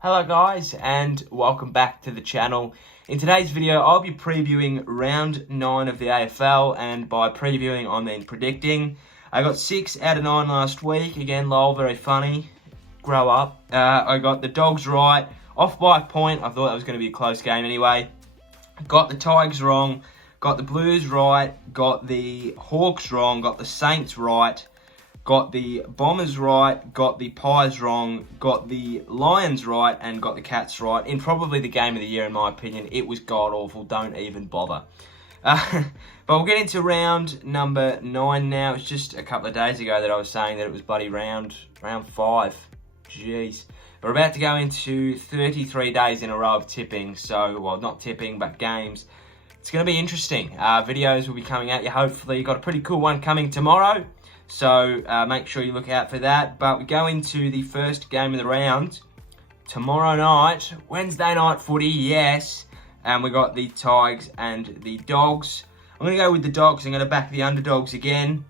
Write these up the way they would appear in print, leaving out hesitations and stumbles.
Hello guys and welcome back to the channel. In today's video I'll be previewing round 9 of the AFL, and by previewing I mean predicting. I got 6 out of 9 last week. Again, lol, very funny. Grow up. I got the Dogs right, off by a point. I thought that was going to be a close game anyway. Got the Tigers wrong, got the Blues right, got the Hawks wrong, got the Saints right, got the Bombers right, got the Pies wrong, got the Lions right, and got the Cats right. In probably the game of the year, in my opinion. It was god-awful. Don't even bother. But we'll get into round number 9 now. It's just a couple of days ago that I was saying that it was bloody round 5. Jeez. We're about to go into 33 days in a row of tipping. So, well, not tipping, but games. It's going to be interesting. Videos will be coming at you, hopefully. Got a pretty cool one coming tomorrow. So make sure you look out for that. But we go into the first game of the round tomorrow night, Wednesday night footy, yes. And we got the Tigers and the Dogs. I'm going to go with the Dogs. I'm going to back the underdogs again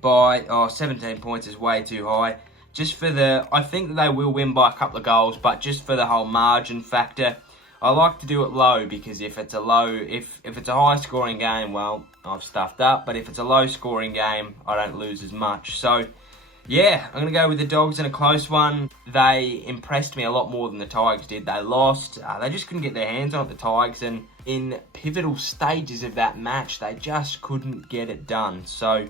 by 17 points is way too high. Just for I think that they will win by a couple of goals, but just for the whole margin factor. I like to do it low because if it's a high scoring game, well, I've stuffed up. But if it's a low scoring game, I don't lose as much. So, yeah, I'm going to go with the Dogs in a close one. They impressed me a lot more than the Tigers did. They lost. They just couldn't get their hands on it, the Tigers. And in pivotal stages of that match, they just couldn't get it done. So,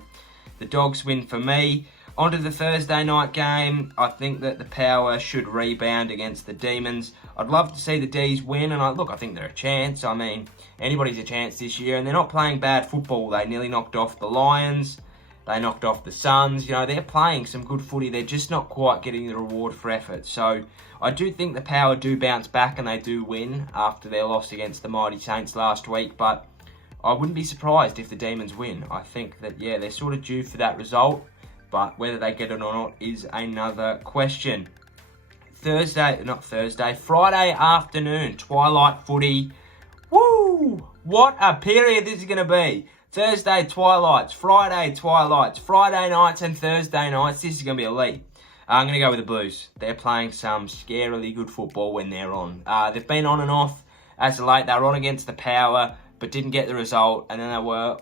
the Dogs win for me. On to the Thursday night game. I think that the Power should rebound against the Demons. I'd love to see the D's win, and I think they're a chance. I mean, anybody's a chance this year, and they're not playing bad football. They nearly knocked off the Lions. They knocked off the Suns. You know, they're playing some good footy. They're just not quite getting the reward for effort. So I do think the Power do bounce back, and they do win after their loss against the mighty Saints last week. But I wouldn't be surprised if the Demons win. I think that, yeah, they're sort of due for that result. But whether they get it or not is another question. Friday afternoon, twilight footy. Woo! What a period this is going to be. Thursday twilights, Friday twilights, Friday nights and Thursday nights. This is going to be elite. I'm going to go with the Blues. They're playing some scarily good football when they're on. They've been on and off as of late. They were on against the Power, but didn't get the result. And then they were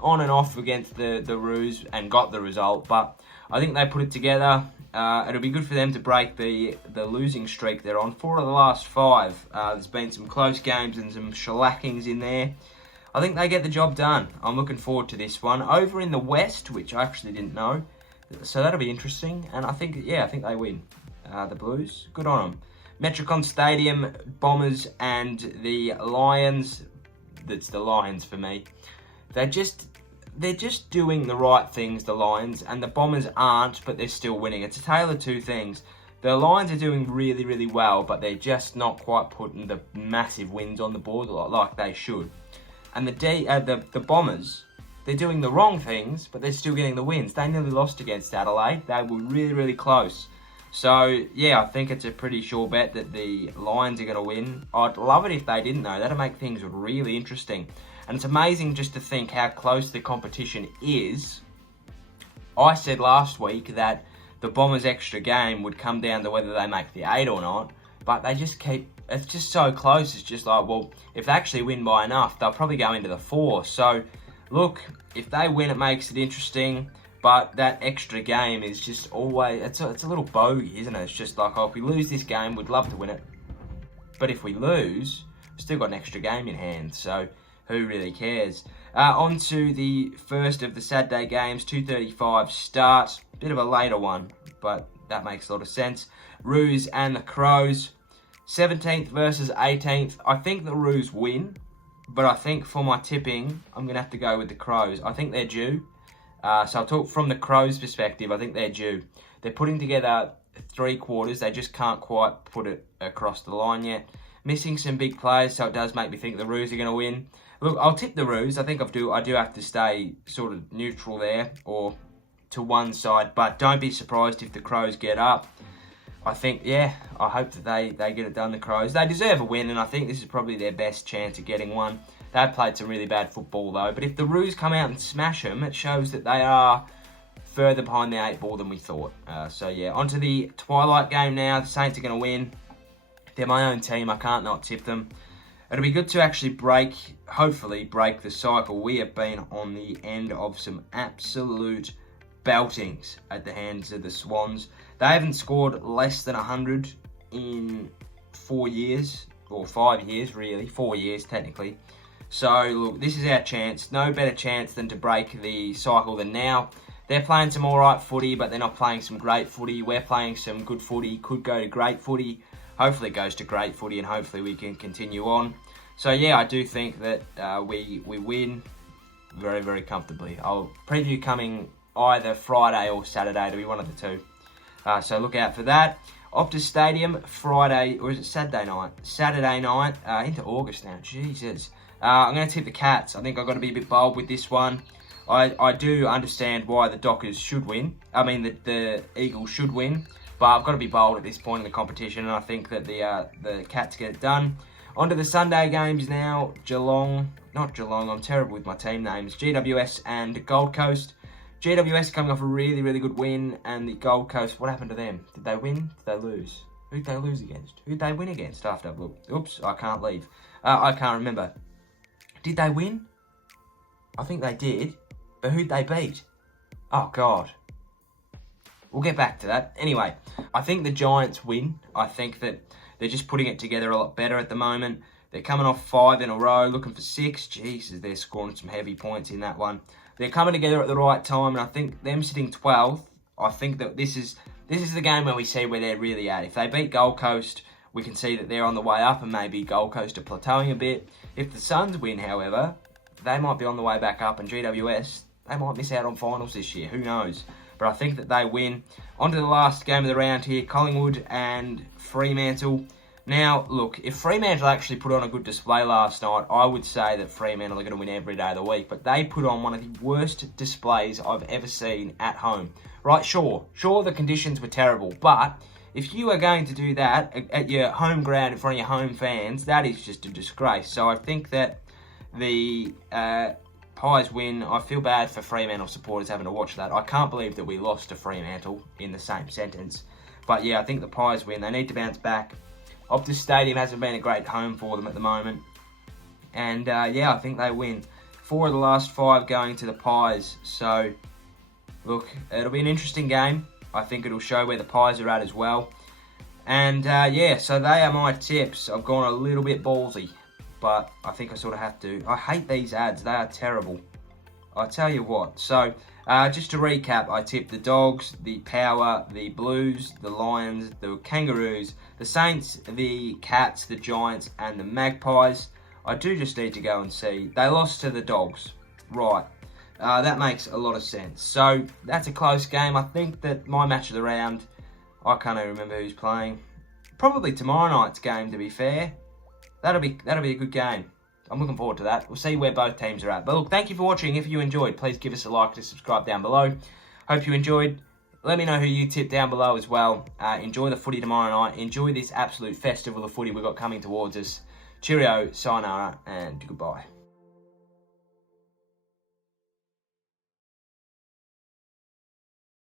on and off against the Roos and got the result, but I think they put it together. It'll be good for them to break the losing streak they're on. 4 of the last 5. There's been some close games and some shellackings in there. I think they get the job done. I'm looking forward to this one. Over in the West, which I actually didn't know, so that'll be interesting. And I think they win. The Blues, good on them. Metricon Stadium, Bombers and the Lions. That's the Lions for me. They're just doing the right things, the Lions, and the Bombers aren't, but they're still winning. It's a tale of two things. The Lions are doing really, really well, but they're just not quite putting the massive wins on the board like they should. And the Bombers, they're doing the wrong things, but they're still getting the wins. They nearly lost against Adelaide. They were really, really close. So, yeah, I think it's a pretty sure bet that the Lions are going to win. I'd love it if they didn't, though. That'd make things really interesting. And it's amazing just to think how close the competition is. I said last week that the Bombers' extra game would come down to whether they make the 8 or not. But they just it's just so close. It's just like, well, if they actually win by enough, they'll probably go into the 4. So, look, if they win, it makes it interesting. But that extra game is just always, it's a little bogey, isn't it? It's just like, oh, if we lose this game, we'd love to win it. But if we lose, we've still got an extra game in hand. So, who really cares? On to the first of the Saturday games, 2:35 start. Bit of a later one, but that makes a lot of sense. Roos and the Crows. 17th versus 18th. I think the Roos win, but I think for my tipping, I'm going to have to go with the Crows. I think they're due. So I'll talk from the Crows' perspective. I think they're due. They're putting together 3 quarters. They just can't quite put it across the line yet. Missing some big players, so it does make me think the Roos are going to win. Look, I'll tip the Roos. I think I do have to stay sort of neutral there, or to one side. But don't be surprised if the Crows get up. I think, yeah, I hope that they get it done, the Crows. They deserve a win, and I think this is probably their best chance of getting one. They've played some really bad football, though. But if the Roos come out and smash them, it shows that they are further behind the 8 ball than we thought. So yeah, onto the twilight game now. The Saints are going to win. They're my own team. I can't not tip them. It'll be good to actually hopefully break the cycle. We have been on the end of some absolute beltings at the hands of the Swans. They haven't scored less than 100 in 4 years, or 5 years really, 4 years technically. So look, this is our chance. No better chance than to break the cycle than now. They're playing some alright footy, but they're not playing some great footy. We're playing some good footy, could go to great footy. Hopefully it goes to great footy, and hopefully we can continue on. So yeah, I do think that we win very, very comfortably. I'll preview coming either Friday or Saturday. It'll be one of the two. So look out for that. Optus Stadium, Friday, or is it Saturday night? Saturday night, into August now, Jesus. I'm going to tip the Cats. I think I've got to be a bit bold with this one. I do understand why the Dockers should win. I mean, the Eagles should win. But I've got to be bold at this point in the competition, and I think that the Cats get it done. On to the Sunday games now. Not Geelong, I'm terrible with my team names. GWS and Gold Coast. GWS coming off a really, really good win, and the Gold Coast, what happened to them? Did they win? Did they lose? Who'd they lose against? Who'd they win against after I've looked? Oops, I can't leave. I can't remember. Did they win? I think they did. But who'd they beat? Oh, God. We'll get back to that. Anyway, I think the Giants win. I think that they're just putting it together a lot better at the moment. They're coming off 5 in a row, looking for 6. Jesus, they're scoring some heavy points in that one. They're coming together at the right time, and I think them sitting 12th, I think that this is the game where we see where they're really at. If they beat Gold Coast, we can see that they're on the way up, and maybe Gold Coast are plateauing a bit. If the Suns win, however, they might be on the way back up, and GWS, they might miss out on finals this year. Who knows? But I think that they win. On to the last game of the round here, Collingwood and Fremantle. Now, look, if Fremantle actually put on a good display last night, I would say that Fremantle are going to win every day of the week. But they put on one of the worst displays I've ever seen at home. Right, sure, the conditions were terrible. But if you are going to do that at your home ground in front of your home fans, that is just a disgrace. So I think that the Pies win. I feel bad for Fremantle supporters having to watch that. I can't believe that we lost to Fremantle in the same sentence. But yeah, I think the Pies win. They need to bounce back. Optus Stadium hasn't been a great home for them at the moment. And yeah, I think they win. 4 of the last 5 going to the Pies. So, look, it'll be an interesting game. I think it'll show where the Pies are at as well. And yeah, so they are my tips. I've gone a little bit ballsy, but I think I sort of have to. I hate these ads. They are terrible. I'll tell you what. So, just to recap, I tipped the Dogs, the Power, the Blues, the Lions, the Kangaroos, the Saints, the Cats, the Giants, and the Magpies. I do just need to go and see. They lost to the Dogs. Right. That makes a lot of sense. So, that's a close game. I think that my match of the round, I can't even remember who's playing. Probably tomorrow night's game, to be fair. That'll be a good game. I'm looking forward to that. We'll see where both teams are at. But look, thank you for watching. If you enjoyed, please give us a like and subscribe down below. Hope you enjoyed. Let me know who you tipped down below as well. Enjoy the footy tomorrow night. Enjoy this absolute festival of footy we've got coming towards us. Cheerio, sayonara, and goodbye.